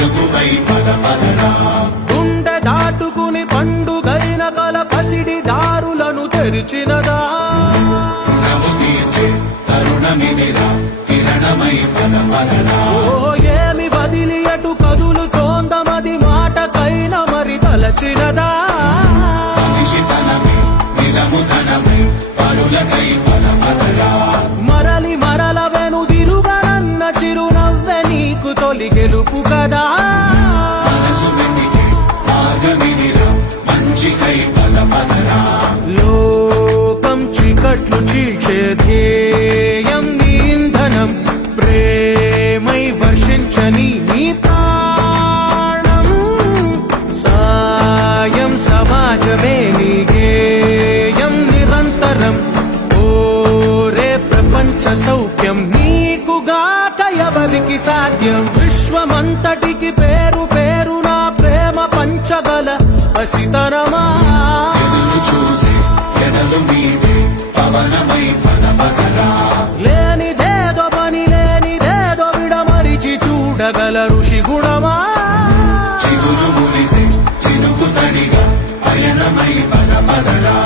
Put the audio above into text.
అడుగువై పద పదరా. గుండె దాటుకుని పండుగైన కల పసిడి దారులను తెరిచినదా. రుణము తీర్చే తరుణమిదిరా, కిరణమై పద పదరా. ఓ ఏమి వదిలి అటు కదులుతోందమది మాటకైన మరి తలచినదా. మనిషితనమే నిజముతనమై పరులకై పద పదరా. మరలి మరల వెనుదిరుగనన్న చిరునవ్వె నీకు తొలి గెలుపు కదా. మనసు వెతికే మార్గమిదిరా, మంచికై పద పదరా. లోకం చీకట్లు చీల్చే ధ్యేయం నీ ఇంధనం, ప్రేమై వర్షించని నీ ప్రాణం. సాయం సమాజమే నీ గేయం నిరంతరం. ఓరే ప్రపంచ సౌఖ్యం నీకుగాక ఎవరికి సాధ్యం. విశ్వమంతటికి పేరు పేరు నా ప్రేమ పంచగల పసితనమా. ఎదురు చూసే ఎదలు మీదే పవనమై పద పదరా. లేనిదేదో పని లేనిదేదో విడమరిచి చూడగల ఋషి గుణమా. చిగురు మురిసే చినుకు తడిగా పయనమై పద పదరా.